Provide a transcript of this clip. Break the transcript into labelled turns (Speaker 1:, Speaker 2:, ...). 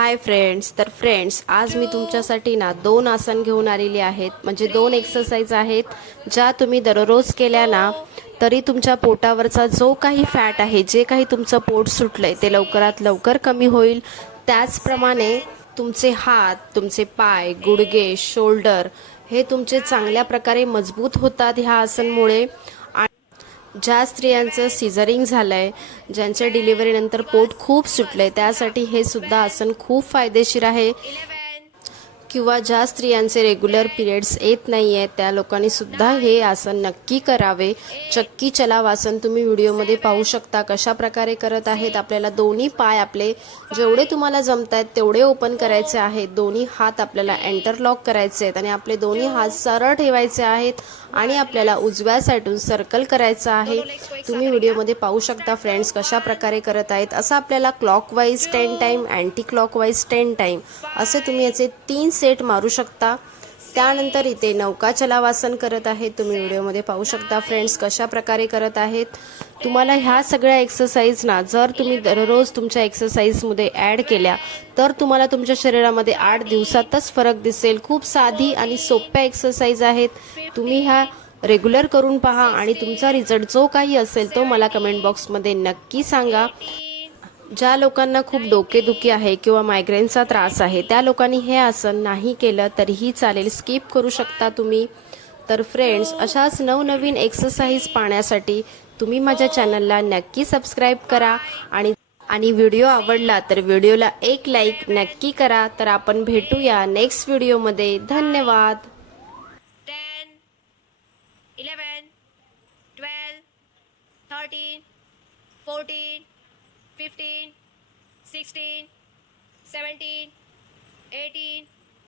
Speaker 1: Hi friends तर friends आज मी तुमच्यासाठी ना दोन आसन घेऊन आलेली आहेत. म्हणजे दोन एक्सरसाइज आहेत ज्या तुम्ही दररोज केल्या ना तरी तुमच्या पोटावरचा जो काही फॅट आहे जे काही तुमचं पोट सुटलं आहे ते लवकरात लवकर कमी होईल. त्याचप्रमाणे तुमचे हात तुमचे पाय गुडघे शोल्डर हे तुमचे चांगल्या प्रकारे मजबूत होतात ह्या आसनमुळे. ज्या स्त्रियांचं सिझरिंग आहे ज्यांच्या डिलिव्हरीनंतर पोट खूप सुटलं आहे त्यासाठी हे सुद्धा आसन खूप फायदेशीर आहे. किंवा ज्या स्त्रियांचे रेग्युलर पिरियड्स येत नाही आहेत त्या लोकांनी सुद्धा हे आसन नक्की करावे. चक्की चलाव आसन तुम्ही व्हिडिओमध्ये पाहू शकता कशा प्रकारे करत आहेत. आपल्याला दोन्ही पाय आपले जेवढे तुम्हाला जमत आहेत तेवढे ओपन करायचे आहेत. दोन्ही हात आपल्याला एंटरलॉक करायचे आहेत आणि आपले दोन्ही हात सरळ ठेवायचे आहेत आणि आपल्याला उजव्या साईडून सर्कल करायचं आहे. तुम्ही व्हिडिओमध्ये पाहू शकता फ्रेंड्स कशा प्रकारे करत आहेत. असं आपल्याला clockwise ten time anti clockwise ten time असे तुम्ही याचे तीन सेट मारू शकता. त्यानंतर इथे नौका चलावासन करत आहेत तुम्ही व्हिडिओमध्ये पाहू शकता फ्रेंड्स कशा प्रकारे करत आहेत. तुम्हाला ह्या सगळ्या एक्सरसाइज ना जर तुम्ही दररोज तुमच्या एक्सरसाइजमध्ये ॲड केल्या तर तुम्हाला तुमच्या शरीरामध्ये आठ दिवसातच फरक दिसेल. खूप साधी आणि सोप्या एक्सरसाइज आहेत. तुम्ही ह्या रेग्युलर करून पहा आणि तुमचा रिझल्ट जो काही असेल तो मला कमेंट बॉक्समध्ये नक्की सांगा. ज्या लोकांना खूप डोकेदुखी आहे किंवा मायग्रेनचा त्रास आहे त्या लोकांनी हे आसन नाही केलं तरीही चालेल. स्किप करू शकता तुम्ही. तर फ्रेंड्स अशाच नवनवीन एक्सरसाइज पाहण्यासाठी तुम्ही माझ्या चॅनलला नक्की सबस्क्राईब करा आणि आणि व्हिडिओ आवडला तर व्हिडिओला एक लाईक नक्की करा. तर आपण भेटूया नेक्स्ट व्हिडिओमध्ये धन्यवाद.
Speaker 2: 10, 11, 12, 13, 14, 15, 16, 17, 18,